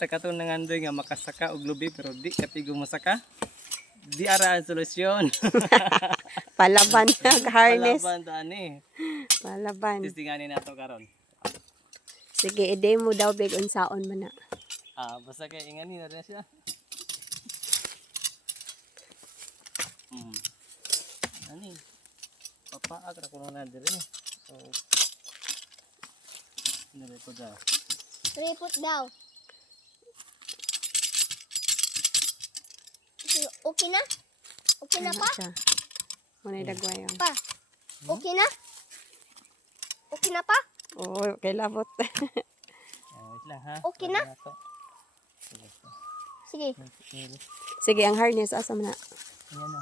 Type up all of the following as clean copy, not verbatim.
sa katon nangandoy nga makasaka og lubi pero di kapigo masaka. Di ara ang solusyon. Palaban na harness. Palaban ta ani. Palaban. Testinganin nato karon. Sige, i-demo daw big unsaon man na. Basta kay ingani na rin siya. Ani. Papaak ra kuno na dire. So nire daw. Report daw. Okay na? Okay na pa? Muna dagway ang. Pa. Okay na? Okay na pa? Oo, kay labot. Wait lang ha. Okay na? Sige. Sige, ang harness asa man na. Yan na.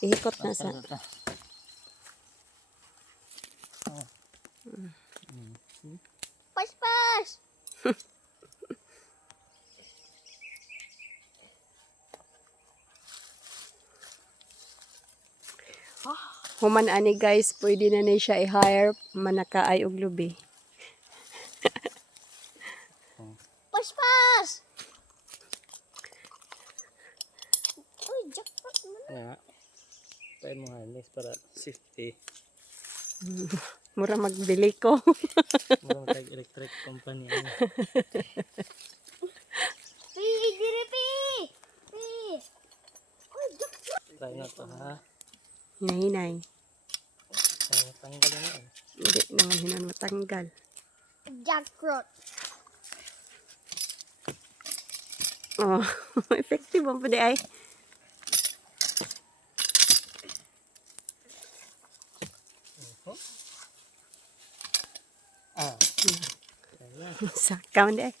Ihikot na sa. Pas. Human ani guys, pwede na ni siya i-hire manakaay og lubi. Pas. Uy, jackpot mo na. Yeah. Tayo mo harness para safety. Mura magbili ko. Murang tag electric company. Pi. Uy, jackpot. Try na to ha. Hinahinay. Tanggal na yan. Hindi naman hinan matanggal. Jackpot. Oh, effective ang pwede ay. Sakaw hindi ay.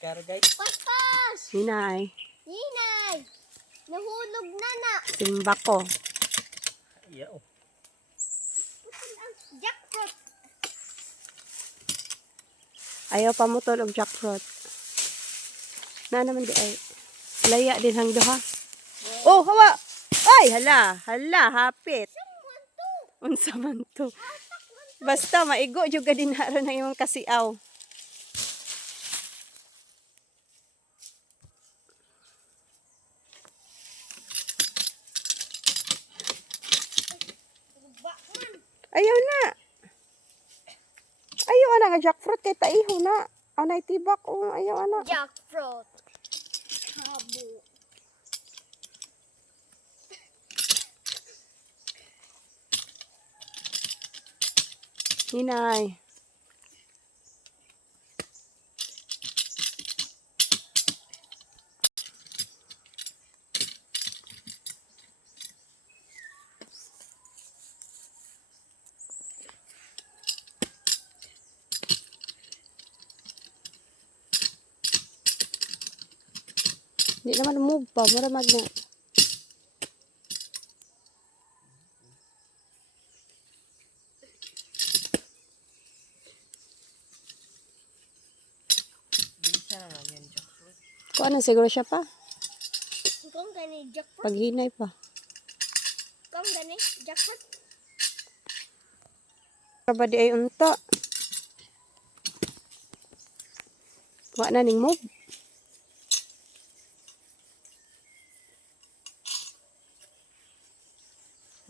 Kara guys. Pas. Hinay. Ninay. Nahulog na. Simba ko. Yeah. Jackpot. Ayaw pa mo tol og jackfruit. Na naman di ay. Laya din hang duha. Oh, hawa. Ay, hala, hapit. Unsa man to? Basta maigo jud ka din haro na imong kasiaw. Ayaw na. Ayaw na nga jackfruit kay taiho na. Anay tibak o ayaw na. Jackpot. Habo. Hinay. Di naman move pa, maramag na. Kung ano, siguro siya pa. Kung gani jackpot. Paghinay pa. Kung gani jackpot. Para di ay unta. Wa na ning move.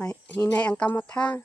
Ay, hinay ang kamot ha.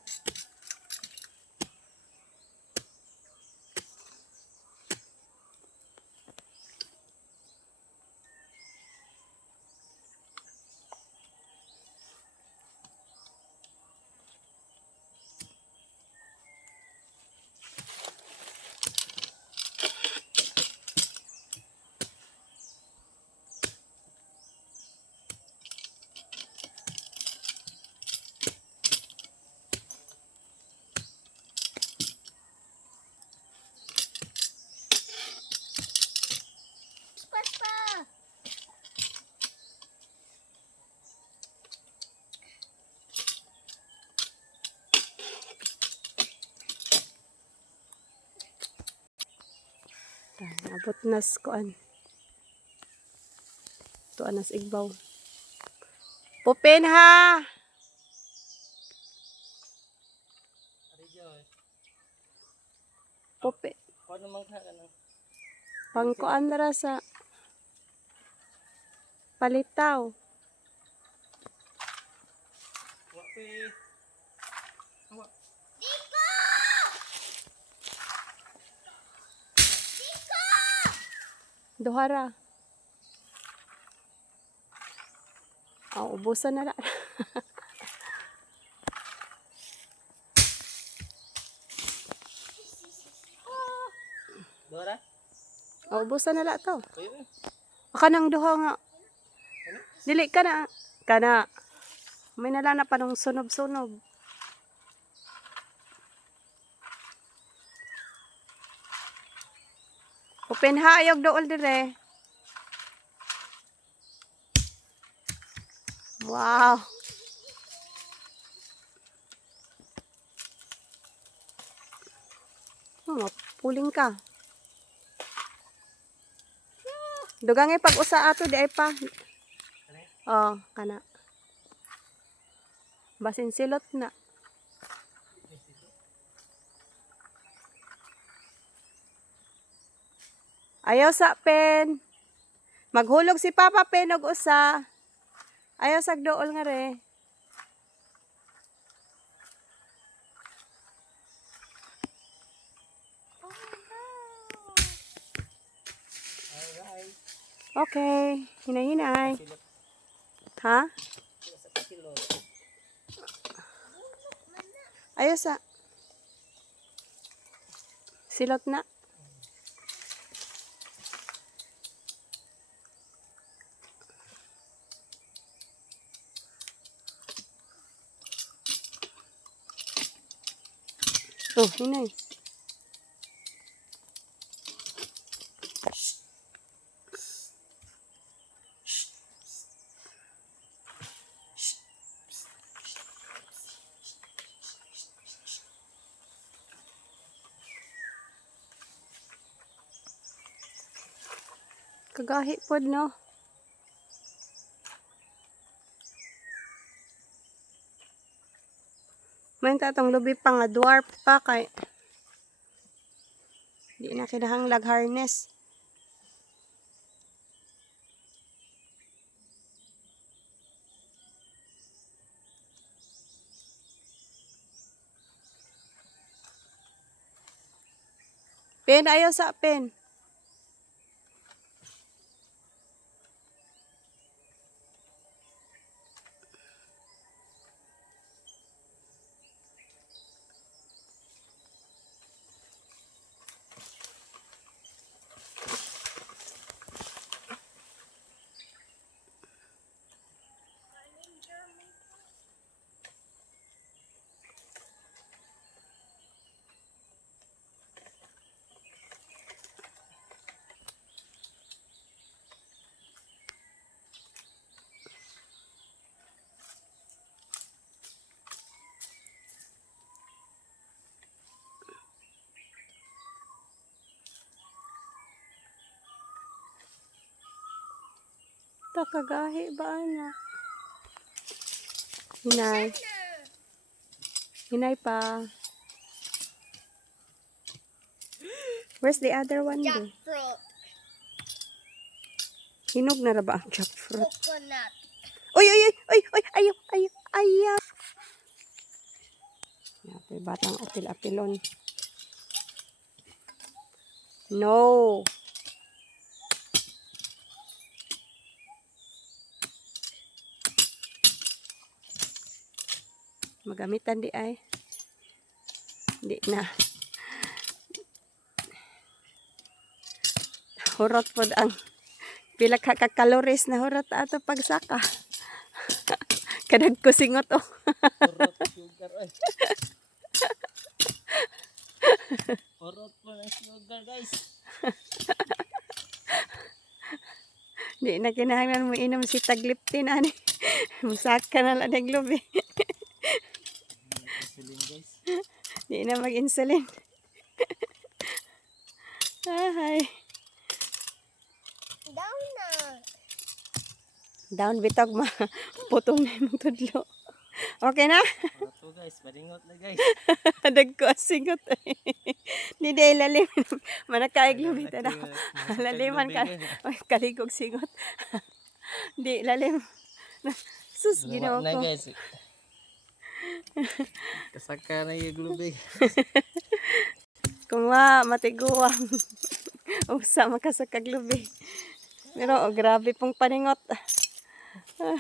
Pas pa. Abot nas kuan. Tuan nas igbaw. Pupin ha. Pupi. Ano mang ka na? Pang kuan dara sa Palitaw. Wa pe. Wa. Duhara. Ubusan na lang. Dora. Ubusan na lang to. Kayo. Kanang duha nga. Dili ka na. Kana. May nalana pa nung sunob-sunob. Open hayog dool dire. Wow. Puling ka. Dugangi pag-usa ato di ay pa. Oh, kana. Basin silot na. Ayaw sa pen. Maghulog si Papa pen og usa. Ayaw sa dool nga re. Alright. Okay, hinay-hinay. Ha? Ayaw sa. Silot na. Oh, hinay. Kagahi pod no. May tatong lubi pa nga dwarf pa kay di na kinahanglag harness. Pen ayaw sa pen. Kagahi ba na? Hinay. Hinay pa. Where's the other one? Jackfruit. Hinog na ra ba ang jackfruit? Coconut. Uy, uy, uy, uy, uy, ayaw, ayaw, ayaw. Yape, batang apil-apilon. No. Magamitan di ay. Di na. Hurot pod ang pila ka kalories na hurot ato pagsaka. Kadag ko singot oh. Orot sugar ay. Orot po ng sugar guys. Di na kinahanglan mo inom si tagliptin ani. Musaka na lang ng lubi. Insulin guys. Di na mag-insulin. Ay. Down na. Down bitag ma. Putong na yung tudlo. Okay na? Orot po guys, paringot na guys. Dagko asingot. Di day lalim. Manakaig lubi na. Laliman ka. Oy, kaligog singot. Di, lalim. Sus, ginawa Na ko. guys. Kasaka na yung glubig. Kung matiguang. Usa makasakag lubi. Pero grabe pong paningot. Ah.